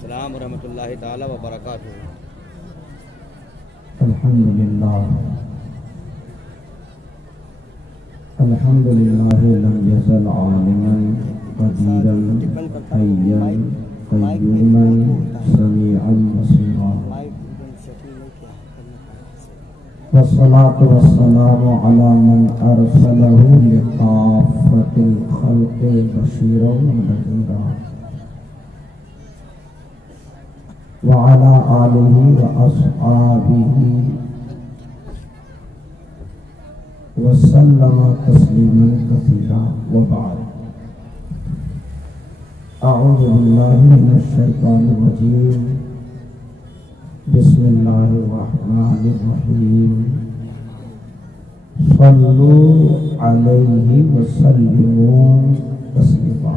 السلام ورحمۃ اللہ تعالی وبرکاتہ. الحمدللہ لم یزل عالما قدیرا حیا قیوما سمیعا بصیرا والصلاة والسلام علی من ارسلہ لکافۃ الخلق بشیرا ونذیرا وعلى آلہ واصحابہ وسلم تسلیما کثیرا وبعد. اعوذ باللہ من الشیطان الرجیم. بسم اللہ الرحمن الرحیم. صلوا علیہ وسلموا تسلیما.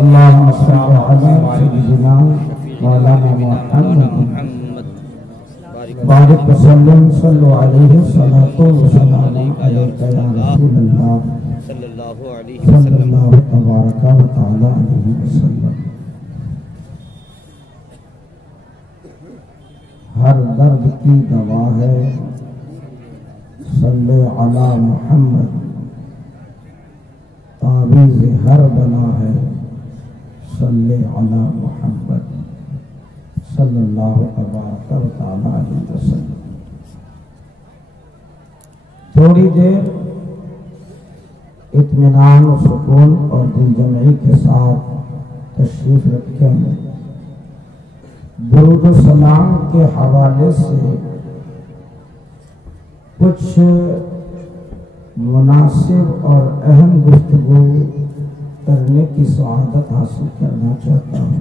اللهم صل على سيدنا مولانا محمد بارك وسلم. صلوا عليه الصلاة والسلام عليك يا رسول الله صلى الله تبارك وتعالى عليه وسلم. ہر درد کی دوا ہے صلی علی محمد. تعویذ ہر بلا ہے صلی علی محمد صلی اللہ تبارک و تعالی علیہ وسلم. تھوڑی دیر اطمینان و سکون اور دل جمعی کے ساتھ تشریف رکھیں. درود و سلام کے حوالے سے کچھ مناسب اور اہم گفتگو کرنے کی سعادت حاصل کرنا چاہتا ہوں.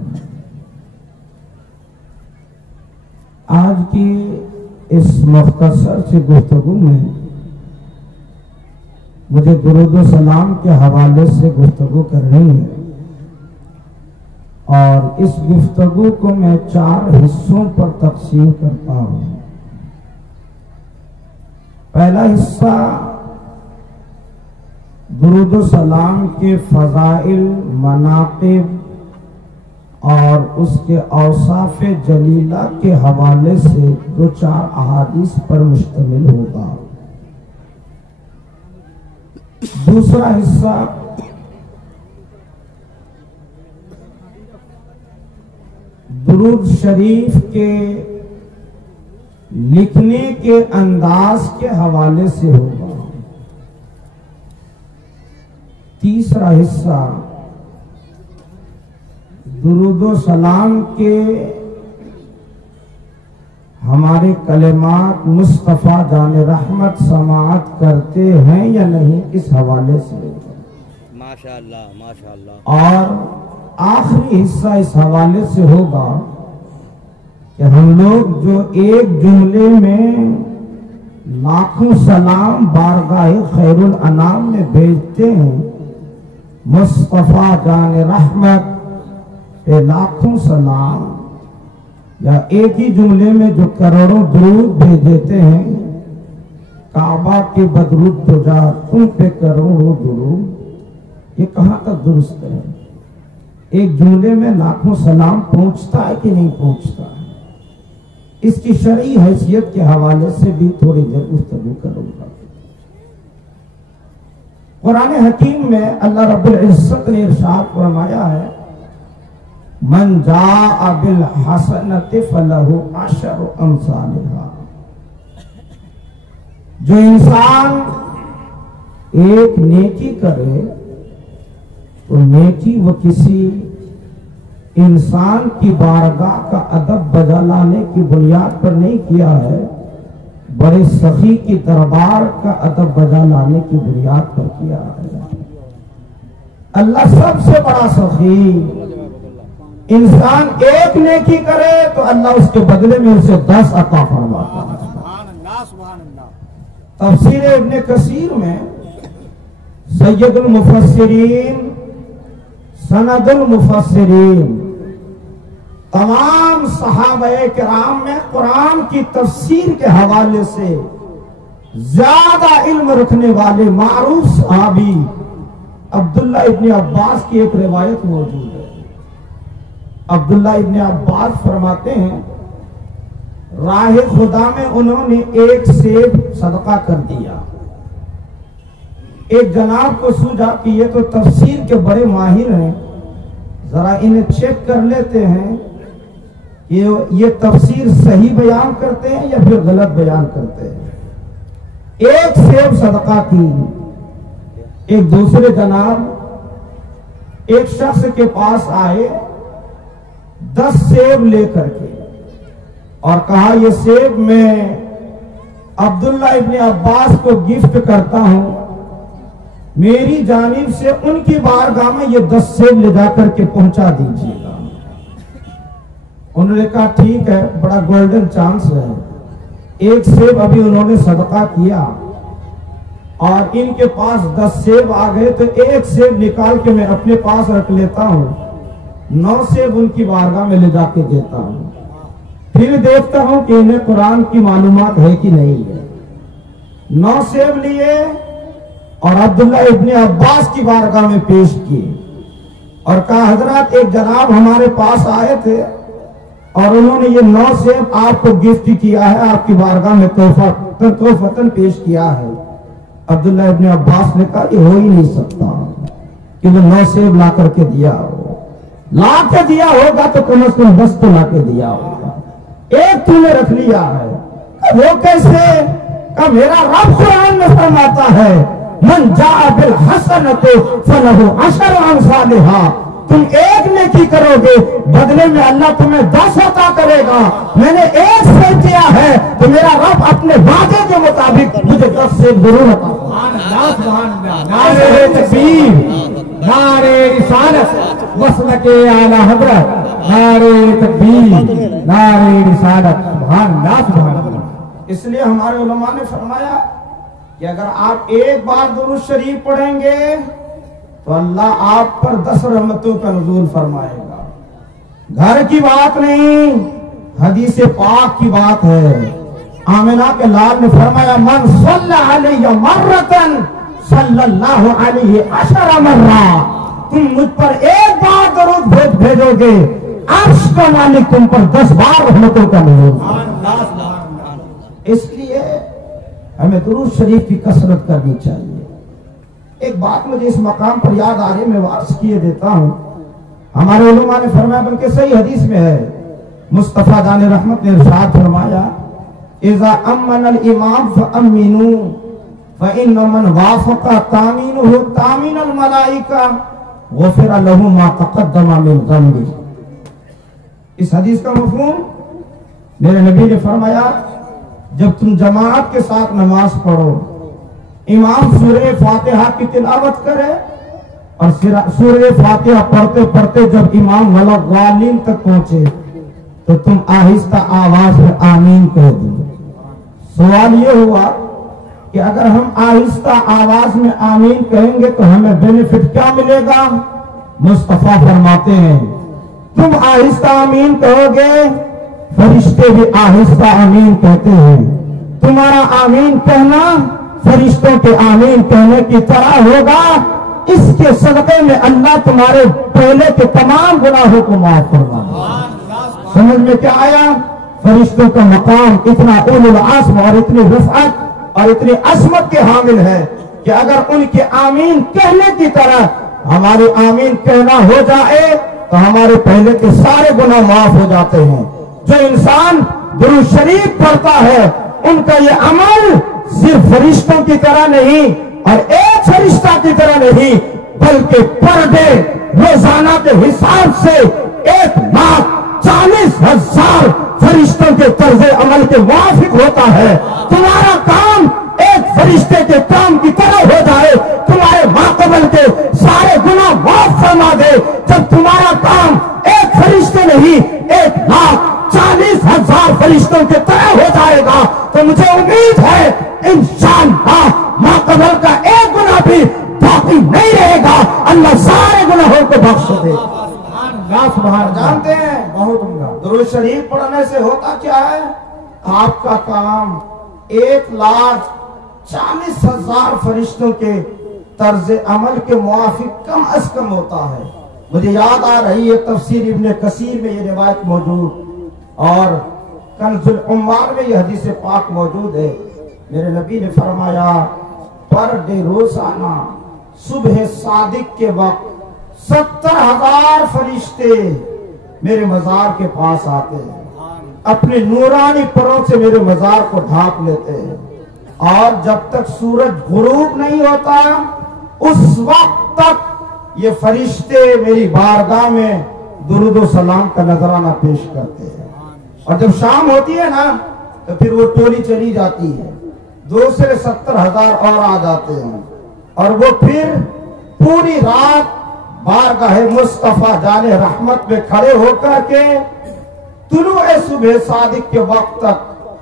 آج کی اس مختصر سی گفتگو میں مجھے درود و سلام کے حوالے سے گفتگو کرنی ہے اور اس گفتگو کو میں 4 حصوں پر تقسیم کرتا ہوں. پہلا حصہ درود و سلام کے فضائل، مناقب اور اس کے اوصاف جلیلہ کے حوالے سے 2-4 احادیث پر مشتمل ہوگا. دوسرا حصہ درود شریف کے لکھنے کے انداز کے حوالے سے ہوگا. تیسرا حصہ درود و سلام کے ہمارے کلمات مصطفیٰ جان رحمت سماعت کرتے ہیں یا نہیں، اس حوالے سے ہوگا. ماشاءاللہ ماشاءاللہ. اور آخری حصہ اس حوالے سے ہوگا کہ ہم لوگ جو ایک جملے میں لاکھوں سلام بارگاہ خیر الانام میں بھیجتے ہیں، مصطفیٰ جان رحمت پہ لاکھوں سلام، یا ایک ہی جملے میں جو کروڑوں درود بھیج دیتے ہیں، کعبہ کے بدرود تو جا تم پہ کروڑوں درود، یہ کہاں تک درست ہے؟ ایک جملے میں لاکھوں سلام پہنچتا ہے کہ نہیں پہنچتا ہے؟ اس کی شرعی حیثیت کے حوالے سے بھی تھوڑی دیر گفتگو کروں گا. قرآن حکیم میں اللہ رب العزت نے ارشاد فرمایا ہے، من جاء بالحسنۃ فلہ عشر امثالھا. جو انسان ایک نیکی کرے تو نیکی وہ کسی انسان کی بارگاہ کا ادب بجا لانے کی بنیاد پر نہیں کیا ہے، بڑے سخی کی دربار کا ادب بجا لانے کی بنیاد پر کیا ہے. اللہ سب سے بڑا سخی. انسان ایک نیکی کرے تو اللہ اس کے بدلے میں اسے 10 عطا فرماتا ہے. تفسیر ابن کثیر میں سید المفسرین، سند المفسرین، تمام صحابہ کرام میں قرآن کی تفسیر کے حوالے سے زیادہ علم رکھنے والے معروف صحابی عبداللہ ابن عباس کی ایک روایت موجود ہے. عبداللہ ابن عباس فرماتے ہیں راہ خدا میں انہوں نے ایک سیب صدقہ کر دیا. ایک جناب کو سوجا کہ یہ تو تفسیر کے بڑے ماہر ہیں, ذرا انہیں چیک کر لیتے ہیں کہ یہ تفسیر صحیح بیان کرتے ہیں یا پھر غلط بیان کرتے ہیں. ایک سیب صدقہ کی. ایک دوسرے جناب ایک شخص کے پاس آئے 10 سیب لے کر کے اور کہا یہ سیب میں عبداللہ ابن عباس کو گفٹ کرتا ہوں, میری جانب سے ان کی بارگاہ میں یہ 10 سیب لے جا کر کے پہنچا دیجیے گا. انہوں نے کہا ٹھیک ہے, بڑا گولڈن چانس ہے. ایک سیب ابھی انہوں نے صدقہ کیا اور ان کے پاس 10 سیب آ گئے, تو ایک سیب نکال کے میں اپنے پاس رکھ لیتا ہوں, 9 سیب ان کی بارگاہ میں لے جا کے دیتا ہوں, پھر دیکھتا ہوں کہ انہیں قرآن کی معلومات ہے کہ نہیں ہے. 9 سیب لیے اور عبداللہ ابن عباس کی بارگاہ میں پیش کیے اور کہا حضرات ایک جناب ہمارے پاس آئے تھے اور انہوں نے یہ 9 سیب آپ کو گفٹ کیا ہے, آپ کی بارگاہ میں تحفتاً پیش کیا ہے. عبداللہ ابن عباس نے کہا یہ ہو ہی نہیں سکتا کہ وہ 9 سیب لا کر کے دیا ہو. لا کے دیا ہوگا تو کم از کم 10 تو لا کے دیا ہوگا, ایک تو نے رکھ لیا ہے. وہ کیسے؟ کہ میرا رب قرآن میں فرماتا ہے من جاء بالحسنۃ فلہ 10 امثالھا. تم ایک نیکی کرو گے بدلے میں اللہ تمہیں 10 عطا کرے گا. میں نے ایک سے کیا ہے تو میرا رب اپنے وعدے کے مطابق مجھے 10 سے ضرور عطا. نعرہ تکبیر, نعرہ رسالت, مسلک اعلی حضرت, نعرہ تکبیر, نعرہ رسالت. سبحان اللہ, سبحان اللہ. اس لیے ہمارے علماء نے فرمایا کہ اگر آپ ایک بار درود شریف پڑھیں گے تو اللہ آپ پر 10 رحمتوں کا نزول فرمائے گا. گھر کی بات نہیں, حدیث پاک کی بات ہے. آمنہ کے لال نے فرمایا من صلی علیہ مرتن صلی اللہ علیہ 10 مرہ. تم مجھ پر ایک بار درود بھیجو گے, عرش کا مالک تم پر 10 بار رحمتوں کا نزول. اس لیے ہمیں درود شریف کی کثرت کرنی چاہیے. ایک بات مجھے اس مقام پر یاد آ رہی ہے, میں واپس کیے دیتا ہوں. ہمارے علماء نے فرمایا, بلکہ صحیح حدیث میں ہے, مصطفیٰ جان رحمت نے ارشاد فرمایا اذا امن الامام فامنوا فان من وافق تامینہ تامین الملائکہ غفر له ما تقدم من ذنبہ. اس حدیث کا مفہوم میرے نبی نے فرمایا جب تم جماعت کے ساتھ نماز پڑھو, امام سورہ فاتحہ کی تلاوت کرے اور سورہ فاتحہ پڑھتے پڑھتے جب امام وَلَضَّالِّينَ تک پہنچے تو تم آہستہ آواز میں آمین کہہ دو. سوال یہ ہوا کہ اگر ہم آہستہ آواز میں آمین کہیں گے تو ہمیں بینیفٹ کیا ملے گا؟ مصطفیٰ فرماتے ہیں تم آہستہ آمین کہو گے, فرشتے بھی آہستہ آمین کہتے ہیں. تمہارا آمین کہنا فرشتوں کے آمین کہنے کی طرح ہوگا. اس کے صدقے میں اللہ تمہارے پہلے کے تمام گناہوں کو معاف فرمائے. سمجھ میں کیا آیا؟ فرشتوں کا مقام اتنا اولو العزم اور اتنی رفعت اور اتنی عظمت کے حامل ہے کہ اگر ان کے آمین کہنے کی طرح ہمارے آمین کہنا ہو جائے تو ہمارے پہلے کے سارے گناہ معاف ہو جاتے ہیں. جو انسان درود شریف پڑھتا ہے ان کا یہ عمل صرف فرشتوں کی طرح نہیں اور ایک فرشتہ کی طرح نہیں بلکہ پر ڈے روزانہ کے حساب سے 1,40,000 فرشتوں کے طرز عمل کے موافق ہوتا ہے. تمہارا کام ایک فرشتے کے کام کی طرح ہو جائے, تمہارے ماقبل کے سارے گناہ معاف فرما دے. جب تمہارا کام ایک فرشتے نہیں 1,40,000 فرشتوں کے طرح ہو جائے گا تو مجھے امید ہے انشاءاللہ ماقبل کا ایک گناہ بھی باقی نہیں رہے گا. اللہ سارے گناہوں کو بخش دے. جانتے ہیں بہت عمدہ. درود شریف پڑھنے سے ہوتا کیا ہے؟ آپ کا کام 1,40,000 فرشتوں کے طرز عمل کے موافق کم از کم ہوتا ہے. مجھے یاد آ رہی ہے تفسیر ابن کثیر میں یہ روایت موجود اور کنز العمال میں یہ حدیث پاک موجود ہے. میرے نبی نے فرمایا پر ڈے روزانہ صبح صادق کے وقت 70,000 فرشتے میرے مزار کے پاس آتے ہیں، اپنے نورانی پروں سے میرے مزار کو ڈھانپ لیتے ہیں، اور جب تک سورج غروب نہیں ہوتا اس وقت تک یہ فرشتے میری بارگاہ میں درود و سلام کا نذرانہ پیش کرتے ہیں. اور جب شام ہوتی ہے نا تو پھر وہ ٹولی چلی جاتی ہے، دوسرے 70,000 اور آ جاتے ہیں، اور وہ پھر پوری رات بارگاہ مصطفیٰ جان رحمت میں کھڑے ہو کر کے طلوع صبح صادق کے وقت تک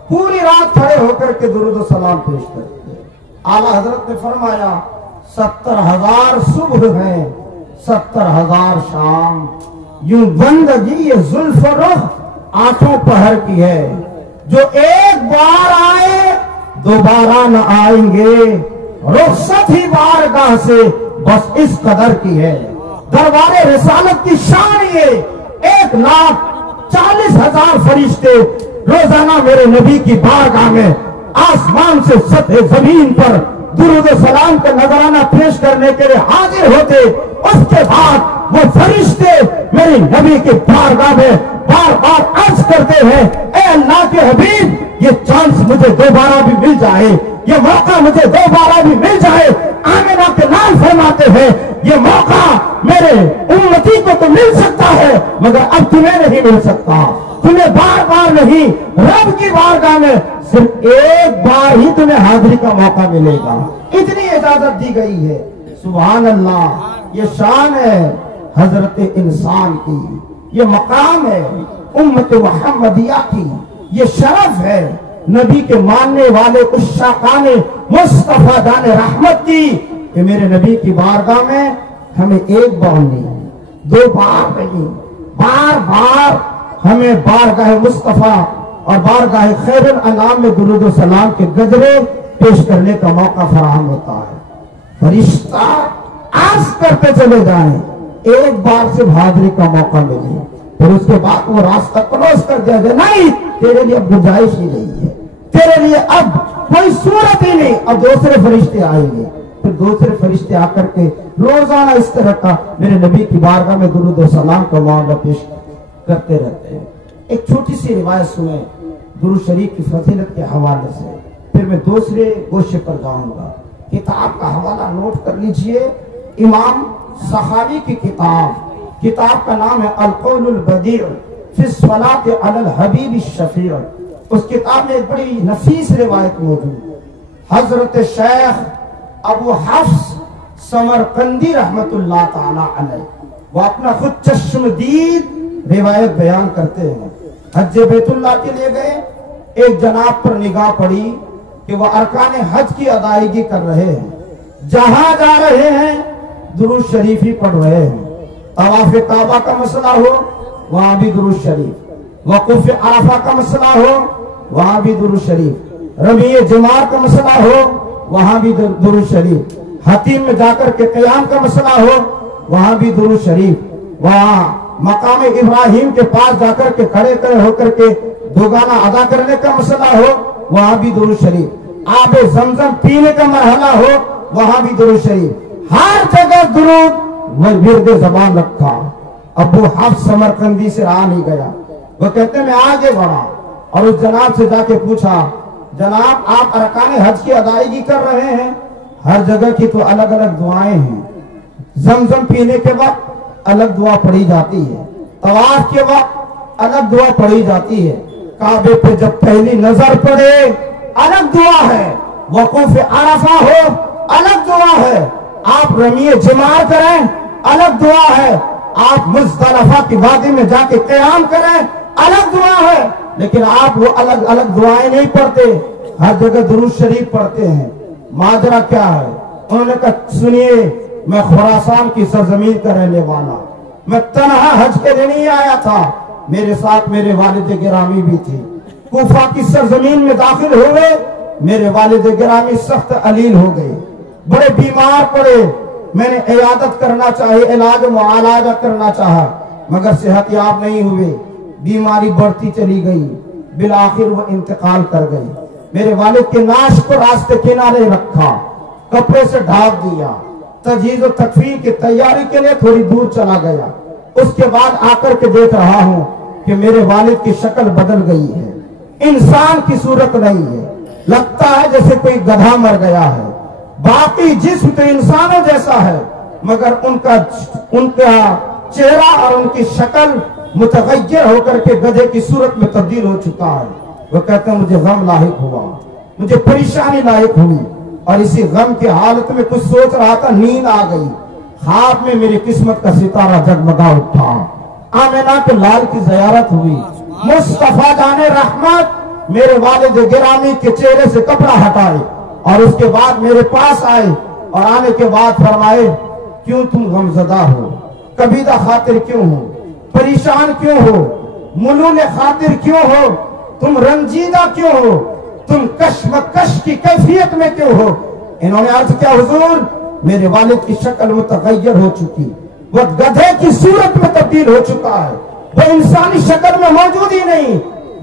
پوری رات کھڑے ہو کر کے درود و سلام پیش کرتے ہیں. اعلیٰ حضرت نے فرمایا 70,000 صبح ہیں، 70,000 شام. یوں بندگی یہ زلف و رخ آنکھوں پہر کی ہے، جو ایک بار آئے دوبارہ نہ آئیں گے، رخصت ہی بارگاہ سے بس اس قدر کی ہے. دربار رسالت کی شان یہ 1,40,000 فرشتے روزانہ میرے نبی کی بارگاہ میں آسمان سے سطح زمین پر درود و سلام کا نذرانہ پیش کرنے کے لیے حاضر ہوتے. اس کے بعد وہ فرشتے میرے نبی کی بارگاہ میں بار بار عرض کرتے ہیں اے اللہ کے حبیب یہ چانس مجھے دوبارہ بھی مل جائے، یہ موقع مجھے دوبارہ بھی مل جائے. آمنہ کے نام فرماتے ہیں یہ موقع میرے امتی کو تو مل سکتا ہے مگر اب تمہیں نہیں مل سکتا، تمہیں بار بار نہیں، رب کی بارگاہ میں صرف ایک بار ہی تمہیں حاضری کا موقع ملے گا. اتنی اجازت دی گئی ہے. سبحان اللہ، یہ شان ہے حضرت انسان کی، یہ مقام ہے امت محمدیہ کی، یہ شرف ہے نبی کے ماننے والے عشاقان مصطفیٰ جان رحمت کی کہ میرے نبی کی بارگاہ میں ہمیں ایک بار نہیں، دو بار نہیں، بار بار ہمیں بارگاہ مصطفیٰ اور بارگاہ خیر الانام میں درود و سلام کے گجرے پیش کرنے کا موقع فراہم ہوتا ہے. فرشتہ عرض کرتے چلے جائیں، ایک بار سے حاضری کا موقع ملے، پھر اس کے بعد وہ راستہ کلوز کر دیا جائے، نہیں تیرے لیے اب گنجائش ہی نہیں ہے، تیرے لیے اب کوئی صورت ہی نہیں. اب دوسرے فرشتے آئیں گے، پھر دوسرے فرشتے آ کر کے روزانہ اس طرح کا میرے نبی کی بارگاہ میں درود و سلام کا معاملہ پیش کرتے رہتے ہیں. ایک چھوٹی سی روایت سنیں درود شریف کی فضیلت کے حوالے سے، پھر میں دوسرے گوشے پر جاؤں گا. کتاب کا حوالہ نوٹ کر لیجئے، امام سخاوی کی کتاب کا نام ہے القول البدیع فی الصلاۃ علی الحبیب الشفیع. اس کتاب میں ایک بڑی نفیس روایت موجود. حضرت شیخ ابو حفص سمرقندی رحمت اللہ تعالی علیہ وہ اپنا خود چشم دید روایت بیان کرتے ہیں. حج بیت اللہ کے لیے گئے، ایک جناب پر نگاہ پڑی کہ وہ ارکان حج کی ادائیگی کر رہے ہیں، جہاں جا رہے ہیں درود شریف ہی پڑھ رہے ہیں. طواف کعبہ کا مسئلہ ہو وہاں بھی درود شریف، وقوف عرفہ کا مسئلہ ہو وہاں بھی درود شریف، رمی جمار کا مسئلہ ہو وہاں بھی درود شریف، حتیم میں جا کر کے قیام کا مسئلہ ہو وہاں بھی درود شریف، وہاں مقام ابراہیم کے پاس جا کر کے کھڑے ہو کر کے دوگانہ ادا کرنے کا مسئلہ ہو وہاں بھی درود شریف، آب زمزم پینے کا مرحلہ ہو وہاں بھی درود شریف. ہر جگہ درود ورد زبان رکھا. ابو حفص سمرقندی سے آ نہیں گیا. وہ کہتے ہیں میں آگے بڑھا اور اس جناب سے جا کے پوچھا جناب آپ ارکان حج کی ادائیگی کر رہے ہیں، ہر جگہ کی تو الگ الگ دعائیں ہیں، زمزم پینے کے وقت الگ دعا پڑھی جاتی ہے، طواف کے وقت الگ دعا پڑھی جاتی ہے، کعبے پہ جب پہلی نظر پڑے الگ دعا ہے، وقوف عرفہ ہو الگ دعا ہے، آپ رمی جمار کریں الگ دعا ہے، آپ مزدلفہ کی وادی میں جا کے قیام کریں الگ دعا ہے. لیکن آپ وہ الگ الگ دعائیں نہیں پڑھتے، ہر جگہ درود شریف پڑھتے ہیں. ماجرا کیا ہے؟ انہوں نے کہا سنیے میں خراسان کی سرزمین کا رہنے والا، میں تنہا حج کے لیے نہیں آیا تھا، میرے ساتھ میرے والد گرامی بھی تھی. کوفہ کی سرزمین میں داخل ہوئے، میرے والد گرامی سخت علیل ہو گئے، بڑے بیمار پڑے، میں نے عیادت کرنا چاہی، علاج معالجہ کرنا چاہا، مگر صحت یاب نہیں ہوئے، بیماری بڑھتی چلی گئی، بالآخر وہ انتقال کر گئی۔ میرے والد کے ناش کو راستے کنارے رکھا، کپڑے سے ڈھانپ دیا، تجہیز و تکفین کی تیاری کے لیے تھوڑی دور چلا گیا۔ اس کے بعد آ کر کے دیکھ رہا ہوں کہ میرے والد کی شکل بدل گئی ہے، انسان کی صورت نہیں ہے، لگتا ہے جیسے کوئی گدھا مر گیا ہے۔ باقی جسم تو انسانوں جیسا ہے، مگر ان کا چہرہ اور ان کی شکل متغیر ہو کر کے گدھے کی صورت میں تبدیل ہو چکا ہے۔ وہ کہتے ہیں مجھے غم لاحق ہوا، مجھے پریشانی لاحق ہوئی، اور اسی غم کی حالت میں کچھ سوچ رہا تھا، نیند آ گئی، خواب میں میری قسمت کا ستارہ جگمگا اٹھا، آمنہ کے لال کی زیارت ہوئی، مصطفیٰ جان رحمت میرے والد گرامی کے چہرے سے کپڑا ہٹائے اور اس کے بعد میرے پاس آئے، اور آنے کے بعد فرمائے کیوں تم غمزدہ ہو، کبیدہ خاطر کیوں ہو، پریشان کیوں ہو، ملول خاطر کیوں ہو، تم رنجیدہ کیوں ہو، تم کشمکش کی کیفیت میں کیوں ہو؟ انہوں نے عرض کیا حضور میرے والد کی شکل متغیر ہو چکی، وہ گدھے کی صورت میں تبدیل ہو چکا ہے، وہ انسانی شکل میں موجود ہی نہیں۔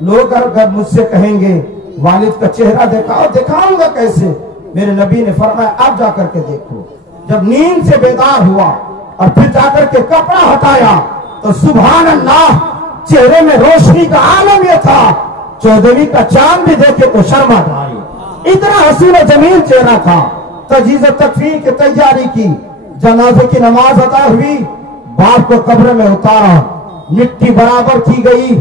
لوگ اگر مجھ سے کہیں گے والد کا چہرہ دکھاؤ، دکھاؤں گا کیسے؟ میرے نبی نے فرمایا اب جا کر کے دیکھو۔ جب نیند سے بیدار ہوا اور پھر جا کر کے کپڑا ہٹایا تو سبحان اللہ، چہرے میں روشنی کا عالم یہ تھا، 14ویں کا چاند بھی دیکھے تو شرما جائے، اتنا حسین و جمیل چہرہ تھا۔ تجہیز و تکفین کی تیاری کی، جنازے کی نماز ادا ہوئی، باپ کو قبر میں اتارا، مٹی برابر کی گئی،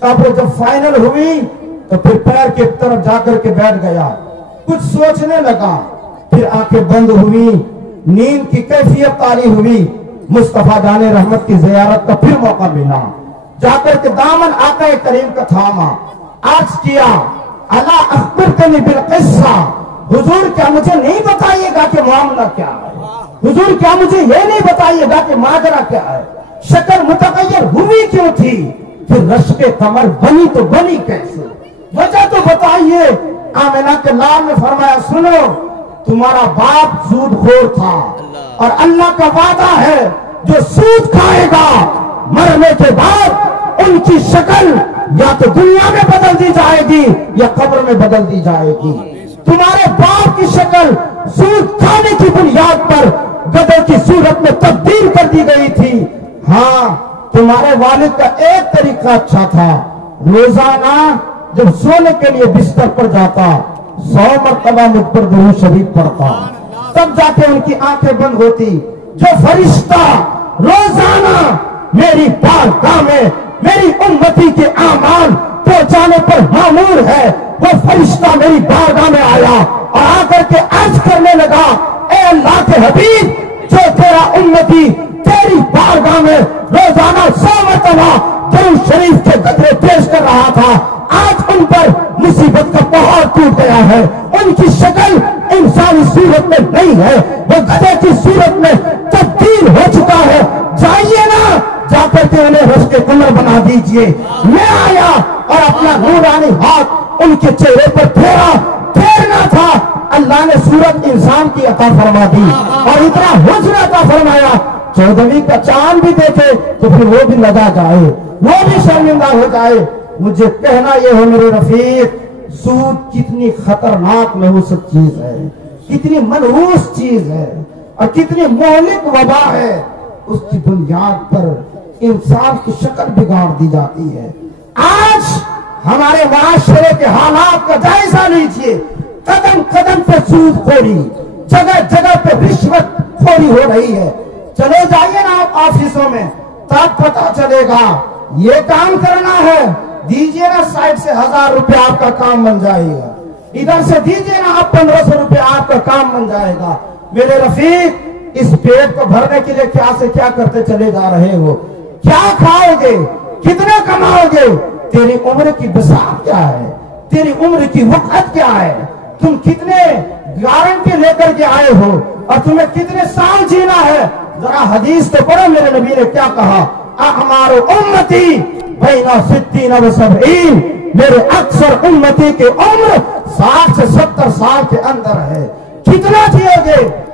قبر جب فائنل ہوئی تو پھر پیر کی طرف جا کر کے بیٹھ گیا، کچھ سوچنے لگا، پھر آنکھیں بند ہوئی، نیند کی کیفیت طاری ہوئی، مصطفیٰ جان رحمت کی زیارت کا پھر موقع ملا، جا کر کے دامن آقا کریم کا تھاما، عرض کیا الا اخبرتنی بالقصہ، حضور کیا مجھے نہیں بتائیے گا کہ معاملہ کیا ہے، حضور کیا مجھے یہ نہیں بتائیے گا کہ ماجرا کیا ہے، شکل متغیر ہوئی کیوں تھی، پھر رشک کمر بنی تو بنی کیسے، وجہ تو بتائیے۔ آمنہ کے لال نے فرمایا سنو، تمہارا باپ سود خور تھا، اور اللہ کا وعدہ ہے جو سود کھائے گا مرنے کے بعد ان کی شکل یا تو دنیا میں بدل دی جائے گی یا قبر میں بدل دی جائے گی۔ تمہارے باپ کی شکل سود کھانے کی بنیاد پر گدھے کی صورت میں تبدیل کر دی گئی تھی۔ ہاں تمہارے والد کا ایک طریقہ اچھا تھا، روزانہ جب سونے کے لیے بستر پر جاتا 100 مرتبہ مجھ پر درود شریف پڑھتا، تب جا کے ان کی آنکھیں بند ہوتی۔ جو فرشتہ روزانہ میری بارگاہ میں میری امتی کے اعمال پہنچانے پر مامور ہے، وہ فرشتہ میری بارگاہ میں آیا اور آ کر کے عرض کرنے لگا اے اللہ کے حبیب، جو تیرا امتی تیری بارگاہ میں روزانہ 100 مرتبہ درود شریف کے قطرے پیش کر رہا تھا، آج ان پر مصیبت کا پہاڑ ٹوٹ گیا ہے، ان کی شکل انسانی صورت میں نہیں ہے، وہ گدھے کی صورت میں تبدیل ہو چکا ہے، جائیے نا جا کر کے انہیں رشک کمر بنا دیجئے۔ میں آیا اور اپنا نورانی ہاتھ ان کے چہرے پر پھیرنا تھا، اللہ نے صورت انسان کی عطا فرما دی اور اتنا حسن عطا فرمایا، 14ویں کا چاند بھی دیکھے تو پھر وہ بھی لگا جائے، وہ بھی شرمندہ ہو جائے۔ مجھے کہنا یہ ہے میرے رفیق، سود کتنی خطرناک محوس چیز ہے، کتنی منحوس چیز ہے اور کتنی مہلک وبا ہے، اس کی بنیاد پر انسان کی شکل بگاڑ دی جاتی ہے۔ آج ہمارے معاشرے کے حالات کا جائزہ لیجئے، قدم قدم پہ سود خوری، جگہ جگہ پہ رشوت خوری ہو رہی ہے۔ چلے جائیے نا آپ آفیسوں میں، تب پتا چلے گا یہ کام کرنا ہے، دیجئے نا سائٹ سے 1000 روپے آپ کا کام بن جائے گا، ادھر سے دیجئے نا آپ 1500 روپے آپ کا کام بن جائے گا۔ میرے رفیق، اس پیٹ کو بھرنے کے لیے کیا سے کیا کرتے چلے جا رہے ہو، کیا کھاؤ گے، کتنے کماؤ گے، تیری عمر کی بساط کیا ہے، تیری عمر کی وقت کیا ہے، تم کتنے گارنٹی لے کر کے آئے ہو اور تمہیں کتنے سال جینا ہے۔ ذرا حدیث تو پڑھو، میرے نبی نے کیا کہا، اعمار امتی بین 60 و 70، میرے اکثر امتی کی عمر 60 سے 70 سال کے اندر ہے۔ کتنا جیو گے؟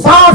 60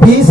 20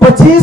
25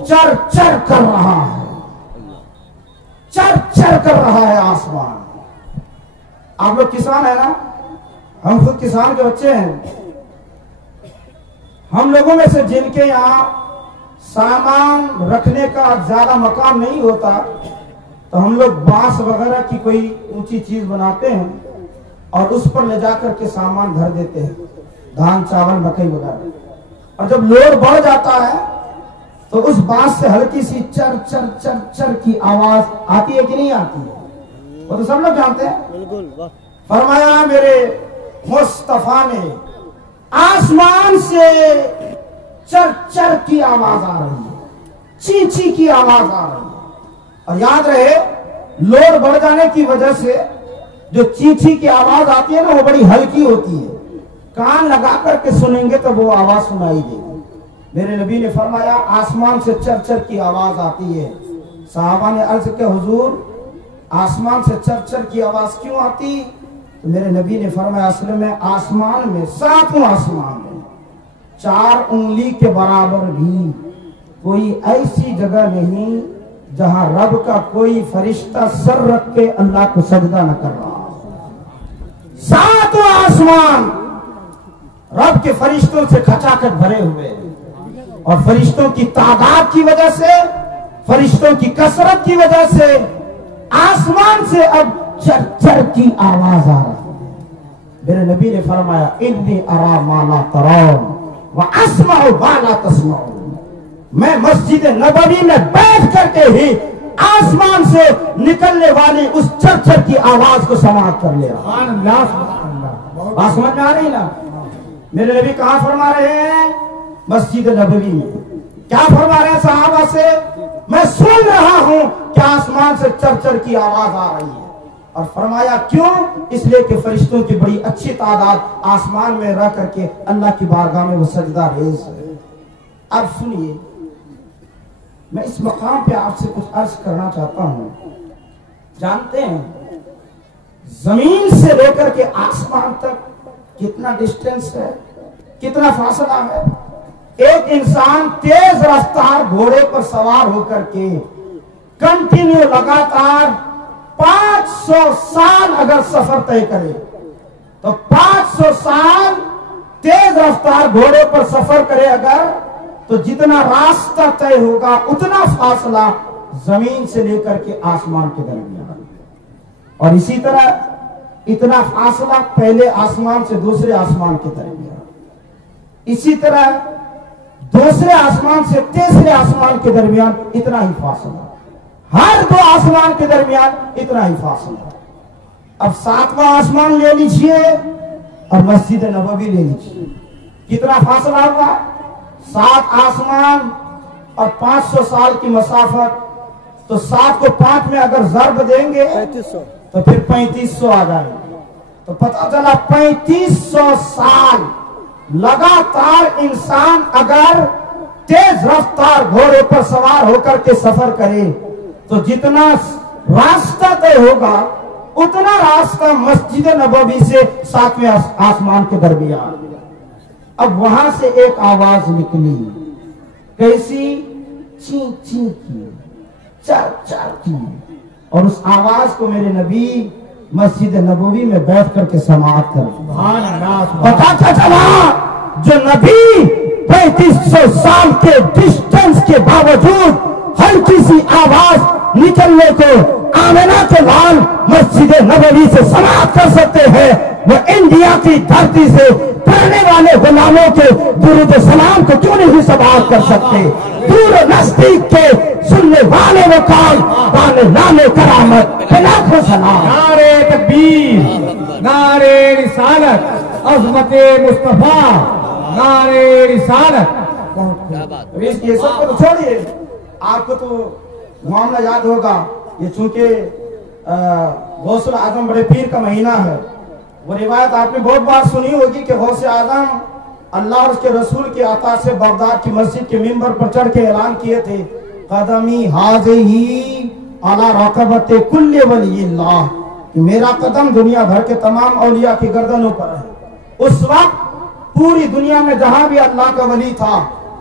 چر چر کر رہا ہے، چر چر کر رہا ہے آسمان۔ آپ لوگ کسان ہیں نا، ہم خود کسان کے بچے ہیں۔ ہم لوگوں میں سے جن کے یہاں سامان رکھنے کا زیادہ مقام نہیں ہوتا تو ہم لوگ بانس وغیرہ کی کوئی اونچی چیز بناتے ہیں اور اس پر لے جا کر کے سامان دھر دیتے ہیں، دھان چاول مکئی وغیرہ۔ اور جب لوڈ بڑھ جاتا ہے تو اس بانس سے ہلکی سی چر چر چر چر کی آواز آتی ہے کہ نہیں آتی ہے؟ وہ تو سب لوگ جانتے ہیں۔ بالکل واہ۔ فرمایا میرے مصطفیٰ نے آسمان سے چر چر کی آواز آ رہی ہے، چی چی کی آواز آ رہی ہے۔ اور یاد رہے لوڈ بڑھ جانے کی وجہ سے جو چی چی کی آواز آتی ہے نا وہ بڑی ہلکی ہوتی ہے، کان لگا کر کے سنیں گے تو وہ آواز سنائی دے گی۔ میرے نبی نے فرمایا آسمان سے چر چر کی آواز آتی ہے۔ صحابہ نے عرض کیا حضور آسمان سے چر چر کی آواز کیوں آتی؟ تو میرے نبی نے فرمایا اصل میں آسمان میں، ساتوں آسمان میں 4 انگلی کے برابر بھی کوئی ایسی جگہ نہیں جہاں رب کا کوئی فرشتہ سر رکھ کے اللہ کو سجدہ نہ کر رہا۔ 7 آسمان رب کے فرشتوں سے کھچا کر بھرے ہوئے، اور فرشتوں کی تعداد کی وجہ سے، فرشتوں کی کثرت کی وجہ سے آسمان سے اب چر چر کی آواز آ رہی ہے۔ میرے نبی نے فرمایا انی ارا ما لا ترون واسمع ما لا تسمعون۔ میں مسجد نبوی میں بیٹھ کر کے ہی آسمان سے نکلنے والی اس چر چر کی آواز کو سماعت کر لے رہا۔ سبحان اللہ سبحان اللہ۔ بات سمجھ میں آ رہی نا؟ میرے نبی کہاں فرما رہے ہیں؟ مسجد نبوی میں۔ کیا فرما رہے ہیں صحابہ سے؟ میں سن رہا ہوں کہ آسمان سے چر چر کی آواز آ رہی ہے۔ اور فرمایا کیوں؟ اس لیے کہ فرشتوں کی بڑی اچھی تعداد آسمان میں رہ کر کے اللہ کی بارگاہ میں وہ سجدہ ریز ہے۔ اب سنیے، میں اس مقام پہ آپ سے کچھ عرض کرنا چاہتا ہوں۔ جانتے ہیں زمین سے لے کر کے آسمان تک کتنا ڈسٹینس ہے، کتنا فاصلہ ہے؟ ایک انسان تیز رفتار گھوڑے پر سوار ہو کر کے کنٹینیو لگاتار 500 سال اگر سفر طے کرے تو 500 سال تیز رفتار گھوڑے پر سفر کرے اگر، تو جتنا راستہ طے ہوگا اتنا فاصلہ زمین سے لے کر کے آسمان کے درمیان، اور اسی طرح اتنا فاصلہ پہلے آسمان سے دوسرے آسمان کے درمیان، اسی طرح دوسرے آسمان سے تیسرے آسمان کے درمیان اتنا ہی فاصلہ، ہر 2 آسمان کے درمیان اتنا ہی فاصلہ۔ اب 7واں آسمان لے لیجئے اور مسجد نبوی لے لیجئے، کتنا فاصلہ ہوگا؟ 7 آسمان اور 500 سال کی مسافت، تو 7 کو 5 میں اگر ضرب دیں گے 3500 تو پھر 3500 آ جائے گا۔ تو پتہ چلا 3500 سال لگاتار انسان اگر تیز رفتار گھوڑے پر سوار ہو کر کے سفر کرے تو جتنا راستہ طے ہوگا اتنا راستہ مسجد نبوی سے 7ویں آسمان کے درمیان۔ اب وہاں سے ایک آواز نکلی، کیسی؟ چی چی کی، چر چر کی، اور اس آواز کو میرے نبی مسجد نبوی میں بیٹھ کر کے سماعت کر سبحان اللہ سبحان پتا کیا چلا؟ جو نبی 3500 سال کے ڈسٹنس کے باوجود ہلکی سی آواز نکلنے کو آمنہ کے لال مسجد نبوی سے سماعت کر سکتے ہیں، وہ انڈیا کی دھرتی سے پڑھنے والے غلاموں کے درود و سلام کو کیوں نہیں سماعت کر سکتے؟ دور و نزدیک کے سننے والے وہ کام بانے نام کرامت لاکھ سلام۔ نعرہ تکبیر، نعرہ رسالت، عظمت مصطفیٰ، نعرہ رسالت۔ کیا بات۔ یہ سب کو تو چھوڑیے، آپ کو تو معاملہ یاد ہوگا، یہ چونکہ غوث الاعظم بڑے پیر کا مہینہ ہے، وہ روایت آپ نے بہت بار سنی ہوگی کہ غوث اعظم اللہ اور اس کے رسول کے عطا سے بغداد کی مسجد کے منبر پر چڑھ کے اعلان کیے تھے، قدمی حاضی علی رقبت کل ولی اللہ، کہ میرا قدم دنیا بھر کے تمام اولیاء کی گردنوں پر ہے۔ اس وقت پوری دنیا میں جہاں بھی اللہ کا ولی تھا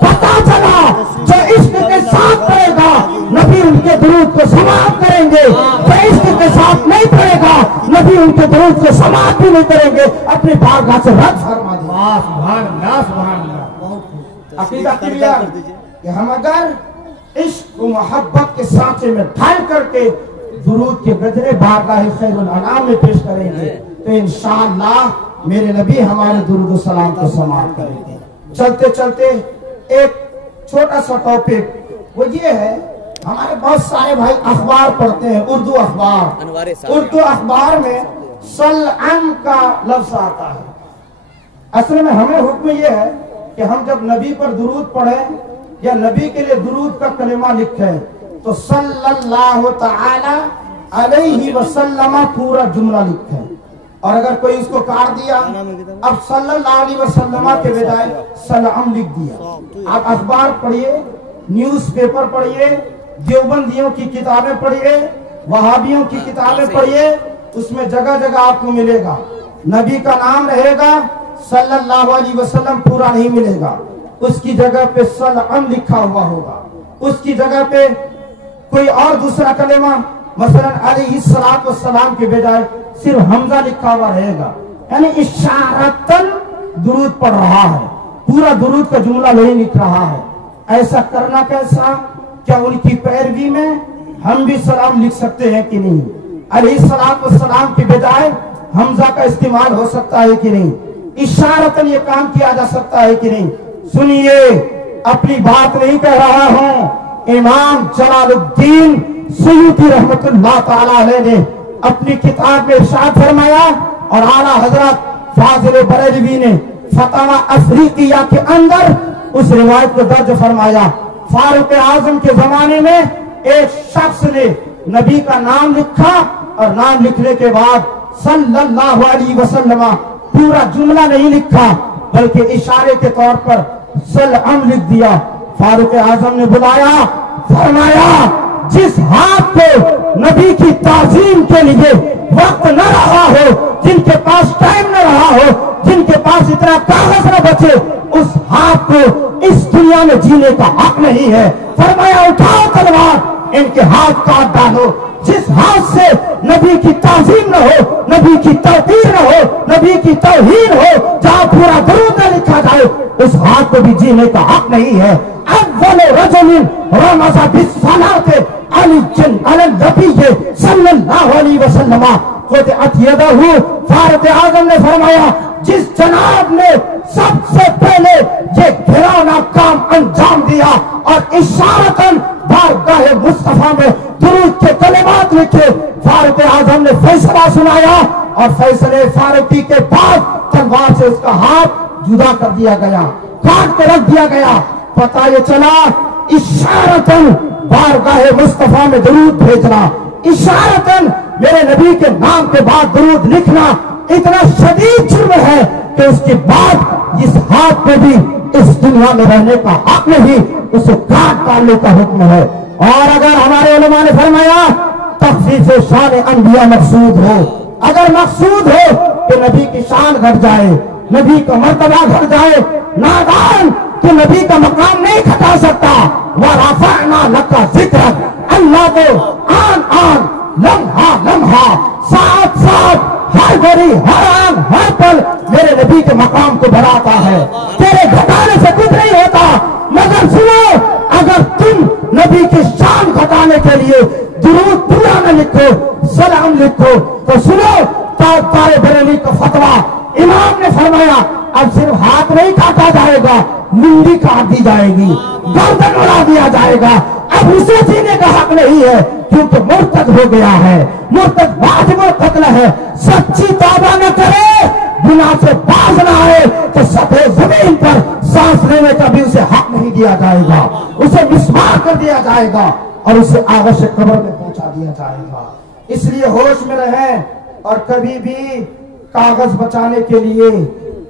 پتا چلا جو عشق کے ساتھ پڑھے گا نبی ان کے درود کو سماعت کریں گے، جو عشق کے ساتھ نہیں پڑھے گا نبی ان کے درود کو سماعت بھی نہیں کریں گے، اپنی بارگاہ سے رد فرما دیں۔ سبحان اللہ سبحان اللہ۔ عقیدہ کلیئر کہ ہم اگر عشق و محبت کے سانچے میں ڈھال کر کے درود کے گجرے بارگاہ خیر الانام میں پیش کریں گے تو انشاءاللہ میرے نبی ہمارے درود و سلام کو سماعت کریں گے۔ چلتے چلتے ایک چھوٹا سا ٹاپک وہ یہ ہے، ہمارے بہت سارے بھائی اخبار پڑھتے ہیں، اردو اخبار، اردو اخبار میں سلعن کا لفظ آتا ہے۔ اصل میں ہمیں حکم یہ ہے کہ ہم جب نبی پر درود پڑھیں یا نبی کے لیے درود کا کلمہ لکھیں تو صلی اللہ تعالی علیہ وسلم پورا جملہ لکھیں، اور اگر کوئی اس کو کاٹ دیا اب صلی اللہ علیہ وسلم کے بجائے سلام لکھ دیا۔ آپ اخبار پڑھیے، نیوز پیپر پڑھیے، دیوبندیوں کی کتابیں پڑھیے، وہابیوں کی کتابیں پڑھیے، اس میں جگہ جگہ آپ کو ملے گا نبی کا نام رہے گا، صلی اللہ علیہ وسلم پورا نہیں ملے گا، اس کی جگہ پہ سلام لکھا ہوا ہوگا، اس کی جگہ پہ کوئی اور دوسرا کلمہ مثلا علیہ السلام کے بجائے صرف حمزہ لکھا ہوا رہے گا، یعنی اشارتاً درود پڑھ رہا ہے، پورا درود کا جملہ نہیں لکھ رہا ہے۔ ایسا کرنا کیسا؟ کیا ان کی پیروی میں ہم بھی سلام لکھ سکتے ہیں کہ نہیں؟ علیہ السلام کے بجائے حمزہ کا استعمال ہو سکتا ہے کہ نہیں؟ اشارتاً یہ کام کیا جا سکتا ہے کہ نہیں؟ سنیے، اپنی بات نہیں کہہ رہا ہوں، امام جلال الدین سیوطی رحمت اللہ تعالی علیہ نے اپنی کتاب میں ارشاد فرمایا، اور اعلیٰ حضرت فاضل بریلوی نے فتاوی افریقیہ کے اندر اس روایت کو درج فرمایا، فاروق اعظم کے زمانے میں ایک شخص نے نبی کا نام لکھا اور نام لکھنے کے بعد صلی اللہ علیہ وسلم پورا جملہ نہیں لکھا بلکہ اشارے کے طور پر سلام لکھ دیا۔ فاروق اعظم نے بلایا، فرمایا جس ہاتھ کو نبی کی تعظیم کے لیے وقت نہ رہا ہو، جن کے پاس ٹائم نہ رہا ہو، جن کے پاس اتنا کاغذ نہ بچے، اس ہاتھ کو اس دنیا میں جینے کا حق نہیں ہے۔ فرمایا اٹھاؤ تلوار، ان کے ہاتھ کاٹ ڈالو۔ جس ہاتھ سے نبی کی تعظیم نہ ہو، نبی کی توقیر نہ ہو، نبی کی توہین ہو، جہاں پورا درود نہ لکھا جائے، اس ہاتھ کو بھی جینے کا حق نہیں ہے۔ اول رجل رمز بالصلاۃ علی النبی صلی اللہ علیہ وسلم قطعت یدہ، فاروق اعظم نے فرمایا جس جناب نے سب سے پہلے یہ گھرانا کام انجام دیا اور اشارتاً بارگاہ مصطفیٰ میں درود کے کلمات لکھے، فاروق اعظم نے فیصلہ سنایا اور فیصلے فاروقی کے بعد تلوار سے اس کا ہاتھ جدا کر دیا گیا، کاٹ کے رکھ دیا گیا۔ پتہ یہ چلا اشارتاً بارگاہ مصطفیٰ میں درود بھیجنا، اشارتاً میرے نبی کے نام کے بعد درود لکھنا اتنا شدید جرم ہے کہ اس کے بعد اس ہاتھ میں بھی اس دنیا میں رہنے کا حق نہیں، اسے کاٹ ڈالنے کا حکم ہے۔ اور اگر ہمارے علماء نے فرمایا تخفیف شان انبیاء مقصود ہو، اگر مقصود ہو کہ نبی کی شان گھٹ جائے، نبی کا مرتبہ گھٹ جائے، نادان تو نبی کا مقام نہیں گھٹا سکتا۔ وَرَفَعْنَا لَكَ ذِكْرَكَ، اللہ کو آن آن، لمحہ لمحہ، ساتھ ساتھ، ہر گھڑی، ہر آن، ہر پل میرے نبی کے مقام کو بڑھاتا ہے۔ تیرے گھٹانے سے کچھ نہیں ہوتا، مگر سنو، اگر تم نبی کی شان گھٹانے کے لیے درود پورا نہ لکھو، سلام لکھو، تو سنو تارے بریلوی کا فتویٰ، امام نے فرمایا اب صرف ہاتھ نہیں کاٹا جائے گا، منڈی کاٹ دی جائے گی، گردن اڑا دیا جائے گا، اب اسے جینے کا حق نہیں ہے کیونکہ مرتد ہو گیا ہے، مرتد واجب القتل ہے۔ سچی توبہ نہ کرے، گناہ سے باز نہ آئے تو سطح زمین پر سانس لینے کا بھی اسے حق نہیں دیا جائے گا، اسے مسمار کر دیا جائے گا اور اسے آغوش قبر میں پہنچا دیا جائے گا۔ اس لیے ہوش میں رہیں اور کبھی بھی کاغذ بچانے کے لیے،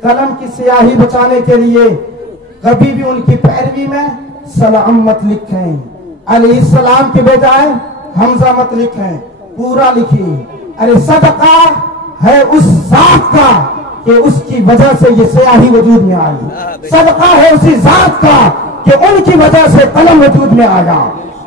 قلم کی سیاہی بچانے کے لیے کبھی بھی ان کی پیروی میں سلام مت لکھیں، علیہ السلام کے بجائے حمزہ مت لکھیں، پورا لکھیں۔ ارے صدقہ ہے اس ذات کا کہ اس کی وجہ سے یہ سیاہی وجود میں آئی، صدقہ ہے اسی ذات کا کہ ان کی وجہ سے قلم وجود میں آیا،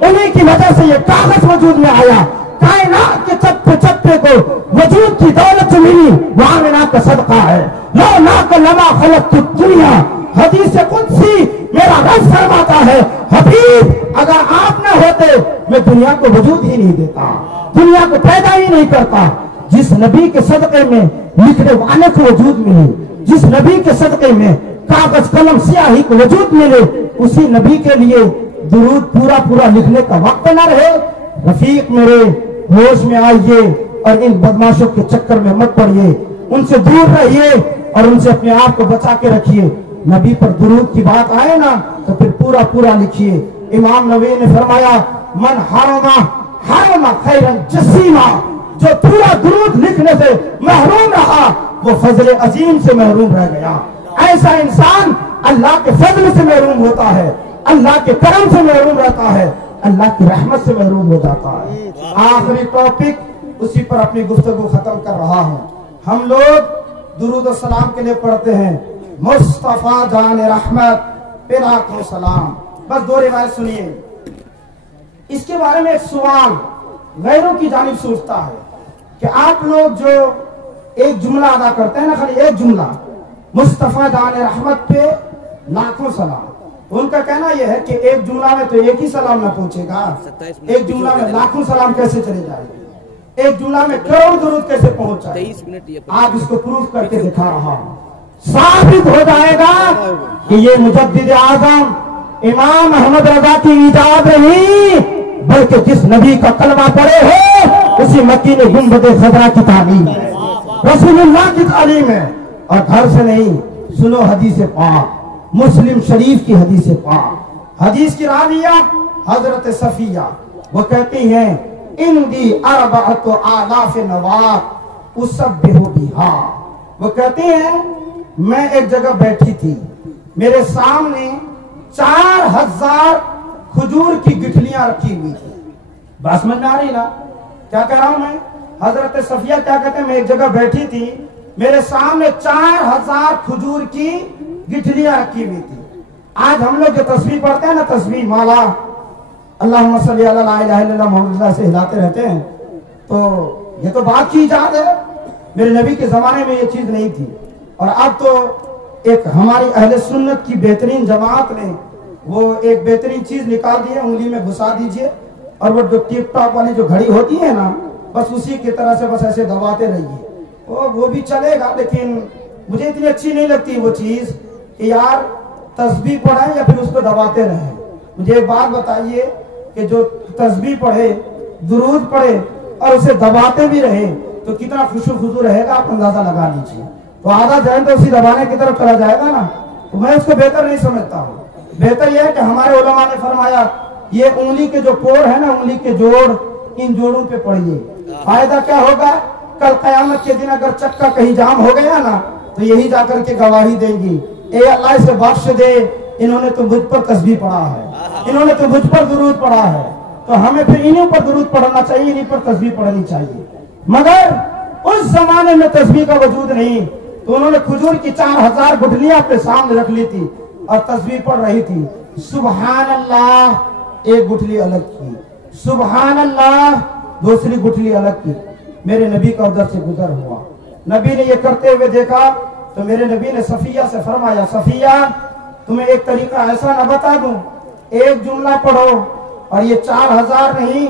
انہیں کی وجہ سے یہ کاغذ وجود میں آیا، کائنات کے چپے چپے کو وجود کی دولت ملی، وہ آمنہ کا صدقہ ہے۔ لولاک لما خلقت الدنیا، حدیث قدسی میرا رب فرماتا ہے حبیب اگر آپ نہ ہوتے میں دنیا کو وجود ہی نہیں دیتا، دنیا کو پیدا ہی نہیں کرتا۔ جس نبی کے صدقے میں لکھنے والے کو وجود ملے، جس نبی کے صدقے میں کاغذ قلم سیاہی کو وجود ملے، اسی نبی کے لیے درود پورا پورا لکھنے کا وقت نہ رہے۔ رفیق میرے ہوش میں آئیے اور ان بدماشوں کے چکر میں مت پڑیے، ان سے دور رہیے اور ان سے اپنے آپ کو بچا کے رکھیے۔ نبی پر درود کی بات آئے نا تو پھر پورا پورا لکھیے۔ امام نووی نے فرمایا من حرم خیرا جسیما، جو پورا درود لکھنے سے محروم رہا وہ فضل عظیم سے محروم رہ گیا۔ ایسا انسان اللہ کے فضل سے محروم ہوتا ہے، اللہ کے کرم سے محروم رہتا ہے، اللہ کی رحمت سے محروم ہو جاتا ہے۔ آخری ٹاپک اسی پر اپنی گفتگو ختم کر رہا ہوں۔ ہم لوگ درود و سلام کے لیے پڑھتے ہیں مصطفیٰ جان رحمت پہ لاکھوں سلام۔ بس دو روایت سنیے۔ اس کے بارے میں ایک سوال غیروں کی جانب سے اٹھتا ہے کہ آپ لوگ جو ایک جملہ ادا کرتے ہیں نا، خالی ایک جملہ مصطفیٰ جان رحمت پہ لاکھوں سلام، ان کا کہنا یہ ہے کہ ایک جملہ میں تو ایک ہی سلام نہ پہنچے گا، ایک جملہ میں لاکھوں سلام کیسے چلے جائے گا، ایک جملہ میں کروڑ درود کیسے پہنچ جائے گا۔ آپ اس کو پروف کر کے دکھا رہا ہوں، ثابت ہو جائے گا کہ یہ مجدد اعظم امام احمد رضا کی ایجاد نہیں بلکہ جس نبی کا کلمہ پڑھے ہو اسی مکی نے گنبد خضرا کی تعلیم ہے، رسول اللہ کی تعلیم ہے، اور گھر سے نہیں۔ سنو حدیث پاک، مسلم شریف کی حدیث پاک، حدیث کی راویہ حضرت صفیہ، وہ کہتی ہیں اندی اربعۃ آلاف نوات اسبح بہا، وہ کہتی ہیں میں ایک جگہ بیٹھی تھی، میرے سامنے 4000 کھجور کی گٹھلیاں رکھی ہوئی تھی۔ بات سمجھ میں آ رہی نا کیا کہہ رہا ہوں میں؟ حضرت صفیہ کیا کہتے ہیں میں ایک جگہ بیٹھی تھی، میرے سامنے 4000 کھجور کی گٹھلیاں رکھی ہوئی تھی۔ آج ہم لوگ جو تسبیح پڑھتے ہیں نا، تسبیح مالا اللہم صلی اللہ لا الہ الا اللہ محمد اللہ سے ہلاتے رہتے ہیں، تو یہ تو بات کی ایجاد ہے، میرے نبی کے زمانے میں یہ چیز نہیں تھی۔ اور اب تو ایک ہماری اہل سنت کی بہترین جماعت نے وہ ایک بہترین چیز نکال دی ہے، انگلی میں گھسا دیجئے اور وہ ٹک ٹاک والی جو گھڑی ہوتی ہے نا، بس اسی کی طرح سے بس ایسے دباتے رہیے، وہ بھی چلے گا، لیکن مجھے اتنی اچھی نہیں لگتی وہ چیز کہ یار تسبیح پڑھیں یا پھر اس کو دباتے رہیں۔ مجھے ایک بات بتائیے کہ جو تسبیح پڑھے، درود پڑھے اور اسے دباتے بھی رہے تو کتنا خوشو خضو رہے گا، آپ اندازہ لگا لیجیے۔ تو آدھا جائیں تو اسی دبانے کی طرف چلا جائے گا نا، تو میں اس کو بہتر نہیں سمجھتا ہوں۔ بہتر یہ ہے کہ ہمارے علماء نے فرمایا یہ انگلی کے جو پور ہے نا، انگلی کے جوڑ، ان جوڑوں پہ پڑھیے، فائدہ کیا ہوگا؟ کل قیامت کے دن اگر چکا کہیں جام ہو گیا نا تو یہی جا کر کے گواہی دیں گی، اے اللہ اسے بخش دے، انہوں نے تو مجھ پر تسبیح پڑھا ہے، انہوں نے تو مجھ پر درود پڑھا ہے۔ تو ہمیں پھر انہوں پر درود پڑھنا چاہیے، انہیں پر تسبیح پڑھنی چاہیے۔ مگر اس زمانے میں تسبیح کا وجود نہیں، تو انہوں نے کھجور کی 4000 گٹھلیاں اپنے سامنے رکھ لی تھی اور تسبیح پڑھ رہی تھی۔ سبحان اللہ ایک گٹھلی الگ کی، سبحان اللہ دوسری گٹھلی الگ کی۔ میرے نبی کا ادھر سے گزر ہوا، نبی نے یہ کرتے ہوئے دیکھا تو میرے نبی نے صفیہ سے فرمایا صفیہ تمہیں ایک طریقہ ایسا نہ بتا دوں، ایک جملہ پڑھو اور یہ 4000 نہیں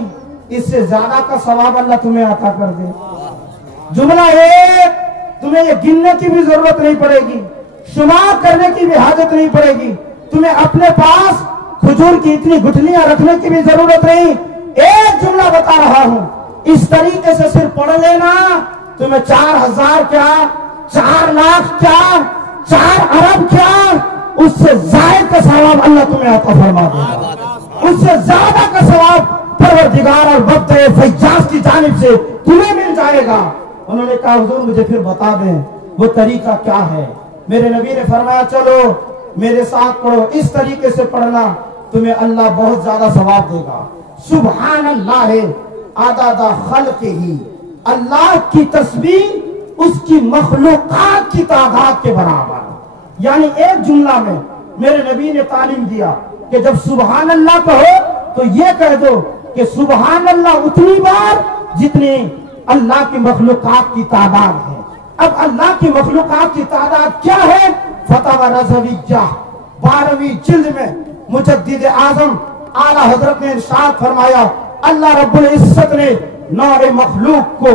اس سے زیادہ کا ثواب اللہ تمہیں عطا کر دے۔ جملہ ایک، تمہیں یہ گننے کی بھی ضرورت نہیں پڑے گی، شمار کرنے کی بھی حاجت نہیں پڑے گی، تمہیں اپنے پاس کھجور کی اتنی گٹھلیاں رکھنے کی بھی ضرورت نہیں، ایک جملہ بتا رہا ہوں، اس طریقے سے صرف پڑھ لینا، تمہیں 4000 کیا، 4 لاکھ کیا، 4 ارب کیا، اس سے زائد کا ثواب اللہ تمہیں عطا فرما دے گا، اس سے زیادہ کا ثواب پروردگار اور وقت فیاض کی جانب سے تمہیں مل جائے گا۔ انہوں نے کہا حضور مجھے پھر بتا دیں وہ طریقہ کیا ہے۔ میرے نبی نے فرمایا چلو میرے ساتھ پڑھو، اس طریقے سے پڑھنا تمہیں اللہ بہت زیادہ ثواب دے گا۔ سبحان اللہ عدد خلقہ، اللہ کی تسبیح اس کی مخلوقات کی تعداد کے برابر، یعنی ایک جملہ میں میرے نبی نے تعلیم دیا کہ جب سبحان اللہ کہو تو یہ کہہ دو کہ سبحان اللہ اتنی بار جتنی اللہ کی مخلوقات کی تعداد ہے۔ اب اللہ کی مخلوقات کی تعداد کیا ہے؟ فتح رضویہ 12ویں جلد میں مجدد اعظم اعلیٰ حضرت نے ارشاد فرمایا، اللہ رب العزت نے نوع مخلوق کو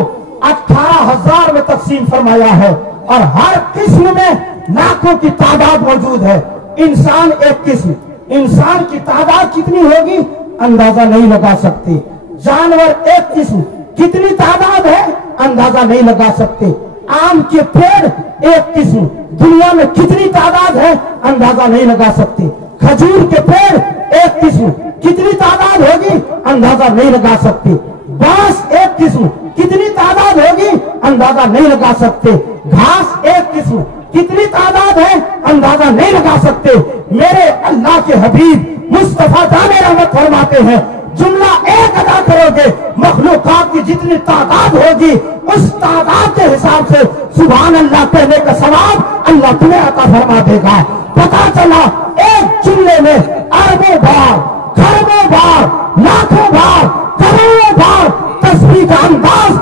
18,000 میں تقسیم فرمایا ہے اور ہر قسم میں لاکھوں کی تعداد موجود ہے۔ انسان ایک قسم، انسان کی تعداد کتنی ہوگی اندازہ نہیں لگا سکتے۔ جانور ایک قسم، کتنی تعداد ہے اندازہ نہیں لگا سکتے۔ آم کے پیڑ ایک قسم، دنیا میں کتنی تعداد ہے اندازہ نہیں لگا سکتے۔ کھجور کے پیڑ ایک قسم، کتنی تعداد ہوگی اندازہ نہیں لگا سکتے۔ بانس ایک قسم، کتنی تعداد ہوگی اندازہ نہیں لگا سکتے۔ گھاس ایک قسم، کتنی تعداد ہے اندازہ نہیں لگا سکتے۔ میرے اللہ کے حبیب مصطفیٰ جان رحمت فرماتے ہیں، جملہ ایک ادا کرو گے مخلوقات کی جتنی تعداد ہوگی اس تعداد کے حساب سے سبحان اللہ کہنے کا ثواب اللہ تمہیں عطا فرما دے گا۔ پتا چلا ایک جملے میں اربوں بار، کروڑوں بار، لاکھوں بار، کروڑوں بار تسبیح کا انداز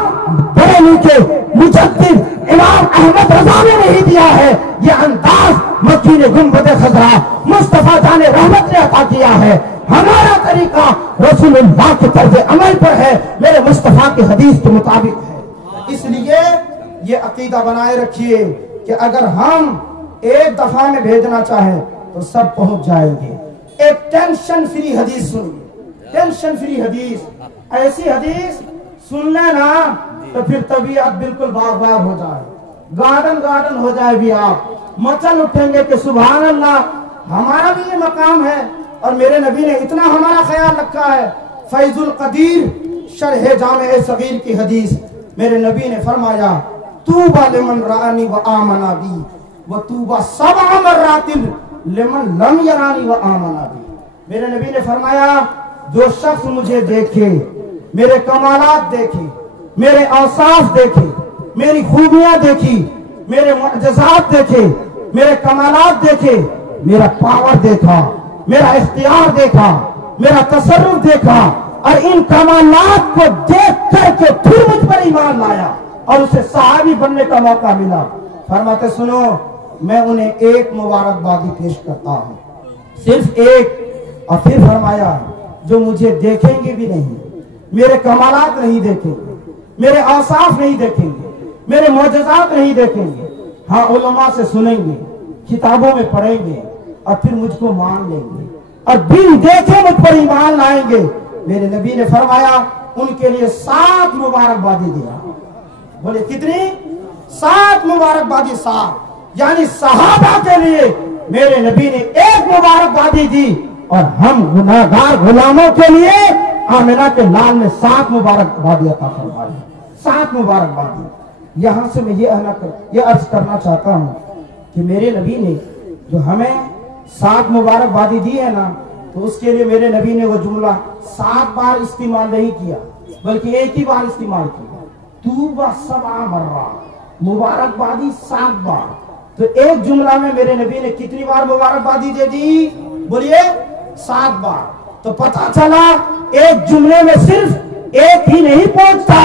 بریلی کے مجدد امام احمد رضا نے نہیں دیا ہے، یہ انداز مکین گنبد خضرا مصطفیٰ جان رحمت نے عطا کیا ہے۔ ہمارا طریقہ رسول اللہ کے طرز عمل پر ہے، میرے مصطفیٰ کی حدیث کے مطابق ہے۔ اس لیے یہ عقیدہ بنائے رکھیے کہ اگر ہم ایک دفعہ میں بھیجنا چاہیں تو سب پہنچ جائیں گے۔ ایک ٹینشن فری حدیث سنیے، ٹینشن فری حدیث، ایسی حدیث سن لینا تو پھر طبیعت بالکل باغ باغ ہو جائے، گارڈن ہو جائے بھی، آپ مچل اٹھیں گے کہ سبحان اللہ ہمارا بھی یہ مقام ہے اور میرے نبی نے اتنا ہمارا خیال رکھا ہے۔ فیض القدیر شرح جامع صغیر کی حدیث، میرے نبی نے فرمایا طوبی لمن رآنی وآمن بی وطوبی 7 مرات لمن لم یرانی وآمن بی۔ میرے نبی نے فرمایا جو شخص مجھے دیکھے، میرے کمالات دیکھے، میرے اوصاف دیکھے، میری خوبیاں دیکھی، میرے معجزات دیکھے، میرے کمالات دیکھے، میرا پاور دیکھا، میرا اختیار دیکھا، میرا تصرف دیکھا اور ان کمالات کو دیکھ کر کے پھر مجھ پر ایمان لایا اور اسے صحابی بننے کا موقع ملا، فرماتے سنو میں انہیں ایک مبارکبادی پیش کرتا ہوں، صرف ایک۔ اور پھر فرمایا جو مجھے دیکھیں گے بھی نہیں، میرے کمالات نہیں دیکھیں گے، میرے اوصاف نہیں دیکھیں گے، میرے معجزات نہیں دیکھیں گے، ہاں علماء سے سنیں گے، کتابوں میں پڑھیں گے اور پھر مجھ کو مان لیں گے اور بن دیکھے مجھ پر ایمان لائیں گے، میرے نبی نے فرمایا ان کے لیے 7 مبارکبادی دیا۔ بولے کتنی؟ 7 مبارکبادی، 7 یعنی صحابہ کے لیے میرے نبی نے 1 مبارکبادی دی اور ہم گناہگار غلاموں کے لیے آمنہ کے لال نے 7 مبارکبادی عطا فرمائی، 7 مبارکبادی۔ یہاں سے میں یہ عرض کرنا چاہتا ہوں کہ میرے نبی نے جو ہمیں 7 مبارکبادی دی ہے نا، تو اس کے لیے میرے نبی نے وہ جملہ 7 بار استعمال نہیں کیا بلکہ ایک ہی بار استعمال کیا، طوبی 7 مرات، مبارکبادی 7 بار۔ تو ایک جملہ میں میرے نبی نے کتنی بار مبارکبادی دے دی؟ بولیے 7 بار۔ تو پتہ چلا ایک جملے میں صرف ایک ہی نہیں پہنچتا،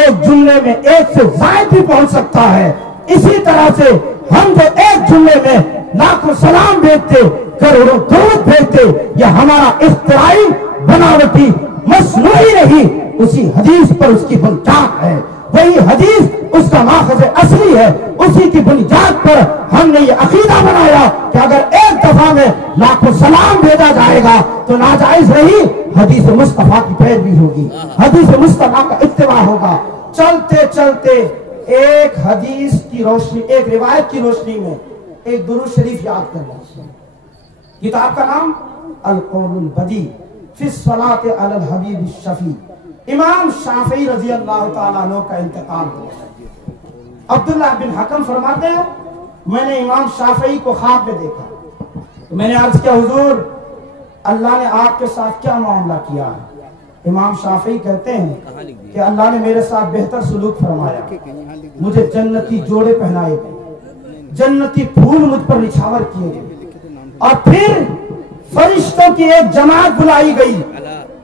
ایک جملے میں ایک سے زائد بھی پہنچ سکتا ہے۔ اسی طرح سے ہم جو ایک جملے میں لاکھوں سلام بھیجتے، کروڑوں درود بھیجتے، یہ ہمارا اختراعی بناوٹی مصنوعی نہیں، اسی حدیث پر اس کی بنیاد ہے، وہی حدیث اس کا ماخذ اصلی ہے، اسی کی بنیاد پر ہم نے یہ عقیدہ بنایا کہ اگر ایک دفعہ میں لاکھوں سلام بھیجا جائے گا تو ناجائز نہیں، حدیث مصطفیٰ کی پیروی ہوگی، حدیث مصطفیٰ کا اتباع ہوگا۔ چلتے چلتے ایک حدیث کی روشنی، ایک روایت کی روشنی میں ایک درود شریف یاد کر لیجیے۔ کتاب کا نام القول البدیع فی الصلاۃ علی الحبیب الشفیع، امام شافعی رضی اللہ تعالیٰ عنہ کا انتقال ہوا۔ عبداللہ بن حکم فرماتے ہیں میں نے امام شافعی کو خواب میں دیکھا، میں نے عرض کیا حضور اللہ نے آپ کے ساتھ کیا معاملہ کیا ہے؟ امام شافعی کہتے ہیں کہ اللہ نے میرے ساتھ بہتر سلوک فرمایا، مجھے جنتی جوڑے پہنائے گئے، جنتی پھول مجھ پر نچھاور کیے گئے، اور پھر فرشتوں کی ایک جماعت بلائی گئی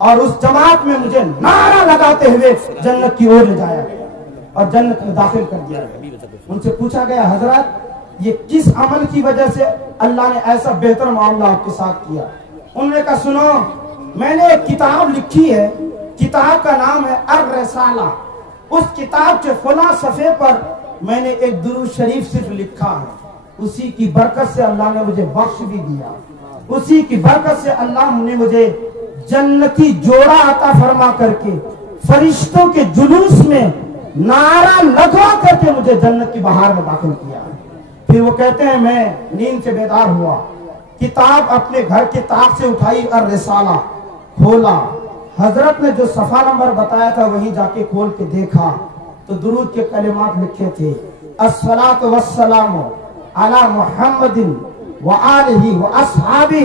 اور اس جماعت میں مجھے نعرہ لگاتے ہوئے جنت کی اور لے جایا گیا اور جنت میں داخل کر دیا گیا۔ ان سے پوچھا گیا حضرت یہ کس عمل کی وجہ سے اللہ نے ایسا بہتر معاملہ آپ کے ساتھ کیا؟ انہوں نے کہا سنو، میں نے ایک کتاب لکھی ہے، کتاب کا نام ہے الرسالہ، اس کتاب کے فلاں صفحے پر میں نے ایک درود شریف صرف لکھا ہے، اسی کی برکت سے اللہ نے مجھے بخش بھی دیا، اسی کی برکت سے اللہ نے مجھے جنتی جوڑا عطا فرما کر کے فرشتوں کے جلوس میں نعرہ لگوا کر کے مجھے جنت کی بہار میں داخل کیا۔ پھر وہ کہتے ہیں میں نیند سے بیدار ہوا، کتاب اپنے گھر کے طاق سے اٹھائی، الرسالہ کھولا، حضرت نے جو صفحہ نمبر بتایا تھا وہیں جا کے کھول کے دیکھا تو درود کے کلمات لکھے تھے، الصلاۃ والسلام علی محمد وآلہ واصحابہ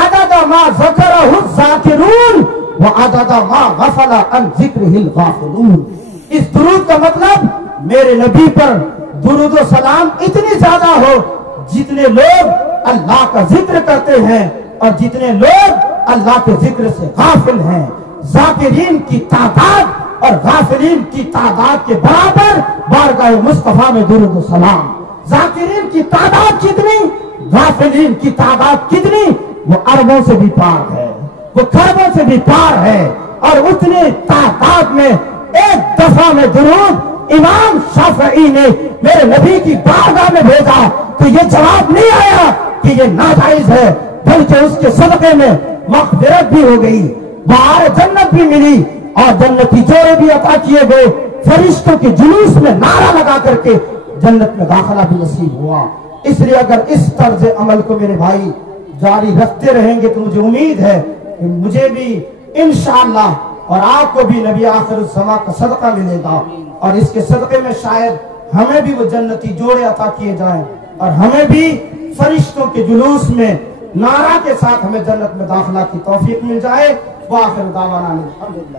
عدد ما ذکرہ الذاکرون وعدد ما غفل عن ذکرہ الغافلون۔ اس درود کا مطلب میرے نبی پر درود و سلام اتنی زیادہ ہو جتنے لوگ اللہ کا ذکر کرتے ہیں اور جتنے لوگ اللہ کے ذکر سے غافل ہیں۔ ذاکرین کی تعداد اور غافلین کی تعداد کے برابر بارگاہ مصطفیٰ میں درود و سلام۔ ذاکرین کی تعداد کتنی، غافلین کی تعداد کتنی؟ وہ اربوں سے بھی پار ہے، وہ کھربوں سے بھی پار ہے، اور اتنی تعداد میں ایک دفعہ میں درود امام شافعی نے میرے نبی کی بارگاہ میں بھیجا تو یہ جواب نہیں آیا کہ یہ ناجائز ہے، بلکہ اس کے صدقے میں مغفرت بھی ہو گئی، بہار جنت بھی ملی اور جنتی جوڑے بھی عطا کیے گئے، فرشتوں کے جلوس میں نعرہ لگا کر کے جنت میں داخلہ بھی نصیب ہوا۔ اس لیے اگر اس طرز عمل کو میرے بھائی جاری رکھتے رہیں گے تو مجھے امید ہے کہ مجھے بھی انشاءاللہ اور آپ کو بھی نبی آخر الزمان کا صدقہ ملے گا، اور اس کے صدقے میں شاید ہمیں بھی وہ جنتی جوڑے عطا کیے جائیں اور ہمیں بھی فرشتوں کے جلوس میں نعرہ کے ساتھ ہمیں جنت میں داخلہ کی توفیق مل جائے۔ وآخر دعوانا الحمدللہ۔